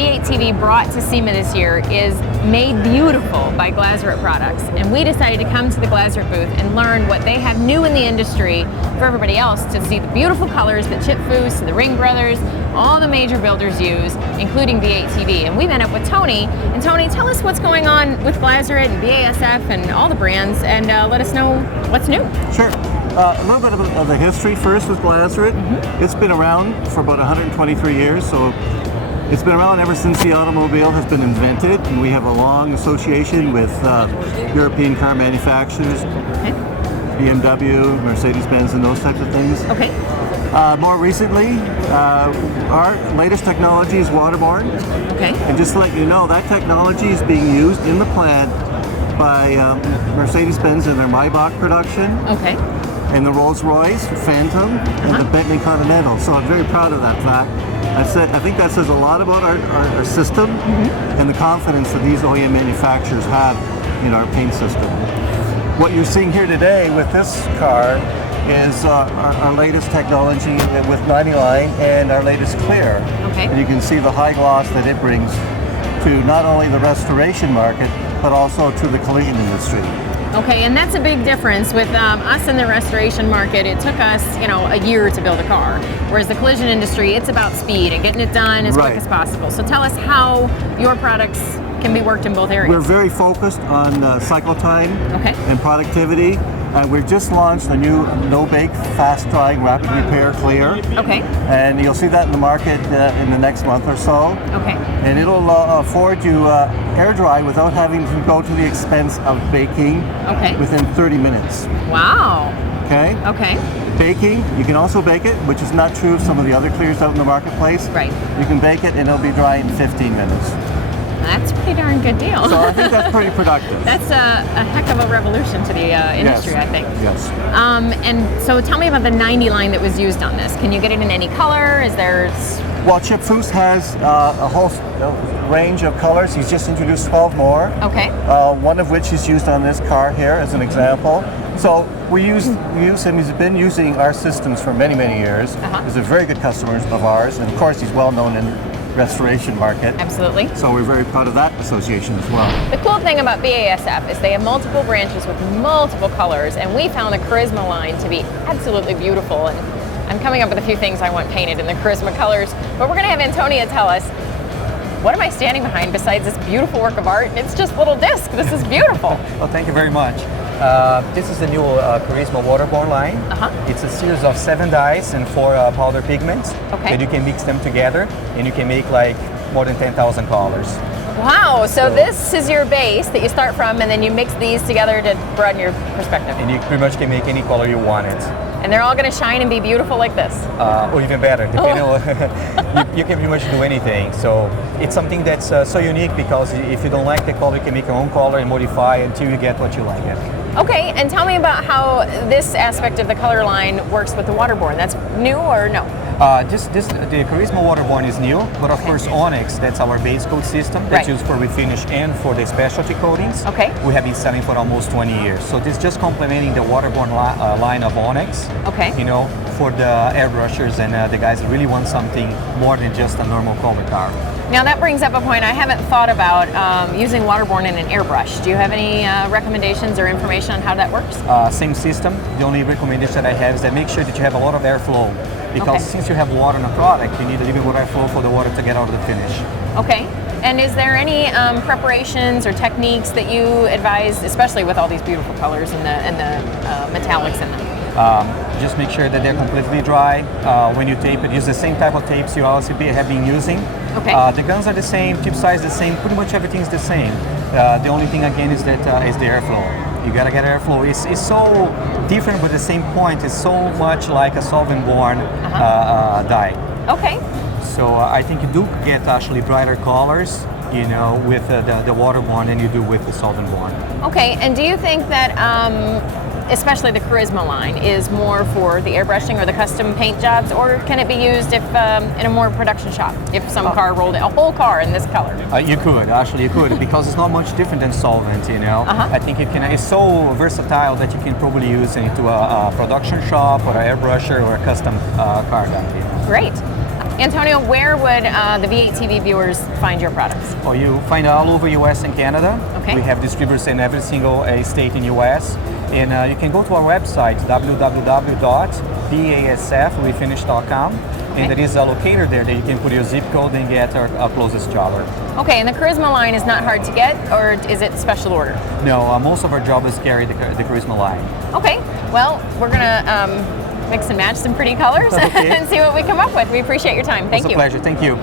V8TV brought to SEMA this year is made beautiful by Glazeret Products, and we decided to come to the Glazeret booth and learn what they have new in the industry for everybody else to see the beautiful colors that Chip Foose, the Ring Brothers, all the major builders use, including V8TV. And we met up with Tony, and Tony, tell us what's going on with Glazeret and BASF and all the brands, and let us know what's new. Sure. A little bit of the history first with Glazeret. It's been around for about 123 years, so it's been around ever since the automobile has been invented, and we have a long association with European car manufacturers, BMW, Mercedes-Benz, and those types of things. Okay. More recently, our latest technology is Waterborne. Okay. And just to let you know, that technology is being used in the plant by Mercedes-Benz in their Maybach production. Okay. And the Rolls-Royce Phantom and the Bentley Continental. So I'm very proud of that fact. I think that says a lot about our system and the confidence that these OEM manufacturers have in our paint system. What you're seeing here today with this car is our latest technology with 90-line and our latest clear. Okay. And you can see the high gloss that it brings to not only the restoration market, but also to the collision industry. Okay, and that's a big difference with us in the restoration market. It took us, a year to build a car, whereas the collision industry, it's about speed and getting it done as quick as possible. So tell us how your products can be worked in both areas. We're very focused on cycle time and productivity. We've just launched a new no-bake, fast-drying, rapid repair clear. Okay. And you'll see that in the market in the next month or so. Okay. And it'll afford you air dry without having to go to the expense of baking within 30 minutes. Wow. Okay? Okay. Baking, you can also bake it, which is not true of some of the other clears out in the marketplace. Right. You can bake it and it'll be dry in 15 minutes. That's a pretty darn good deal. So I think that's pretty productive. That's a heck of a revolution to the industry, I think. Yes. And so tell me about the 90 line that was used on this. Can you get it in any color? Is there... Well, Chip Foose has a whole range of colors. He's just introduced 12 more. Okay. One of which is used on this car here as an example. So we use him. He's been using our systems for many, many years. He's a very good customer of ours. And of course, he's well known in restoration market. Absolutely. So we're very proud of that association as well. The cool thing about BASF is they have multiple branches with multiple colors, and we found the Carizzma line to be absolutely beautiful. And I'm coming up with a few things I want painted in the Carizzma colors, but we're going to have Antonia tell us, what am I standing behind besides this beautiful work of art? It's just little disc. This is beautiful. Well, thank you very much. This is the new Carizzma Waterborne line. It's a series of 7 dyes and 4 powder pigments that you can mix them together, and you can make like more than 10,000 colors. Wow, so this is your base that you start from, and then you mix these together to broaden your perspective. And you pretty much can make any color you want it. And they're all going to shine and be beautiful like this? Or even better. You can pretty much do anything. So it's something that's so unique, because if you don't like the color, you can make your own color and modify until you get what you like. Okay, and tell me about how this aspect of the color line works with the Waterborne. That's new or no? The Carizzma Waterborne is new, but of course Onyx, that's our base coat system that's used for refinish and for the specialty coatings. Okay. We have been selling for almost 20 years. So this is just complementing the Waterborne line of Onyx. Okay. For the airbrushers and the guys that really want something more than just a normal color car. Now that brings up a point I haven't thought about, using Waterborne in an airbrush. Do you have any recommendations or information on how that works? Same system. The only recommendation I have is that make sure that you have a lot of airflow, because since you have water in the product, you need a little bit more airflow for the water to get out of the finish. Okay. And is there any preparations or techniques that you advise, especially with all these beautiful colors and the metallics in them? Just make sure that they're completely dry. When you tape it, use the same type of tapes you also have been using. Okay. The guns are the same, tip size the same, pretty much everything's the same. The only thing again is that is the airflow. You gotta get airflow. It's so different, but at the same point, it's so much like a solvent-borne dye. Okay. So I think you do get actually brighter colors, with the Waterborne than you do with the solvent-borne. Okay, and do you think that especially the Carizzma line is more for the airbrushing or the custom paint jobs, or can it be used if in a more production shop, if some car rolled a whole car in this color? You could, because it's not much different than solvent, I think it's so versatile that you can probably use it into a production shop or an airbrusher or a custom car guy. Great. Antonio, where would the V8TV viewers find your products? Oh, you find it all over US and Canada. Okay. We have distributors in every single state in US. And you can go to our website, www.basfrefinish.com. Okay. And there is a locator there that you can put your zip code and get our closest jobber. Okay, and the Carizzma line is not hard to get, or is it special order? No, most of our jobbers carry the Carizzma line. Okay, well, we're gonna mix and match some pretty colors Okay. and see what we come up with. We appreciate your time. Thank It's you. a pleasure. Thank you.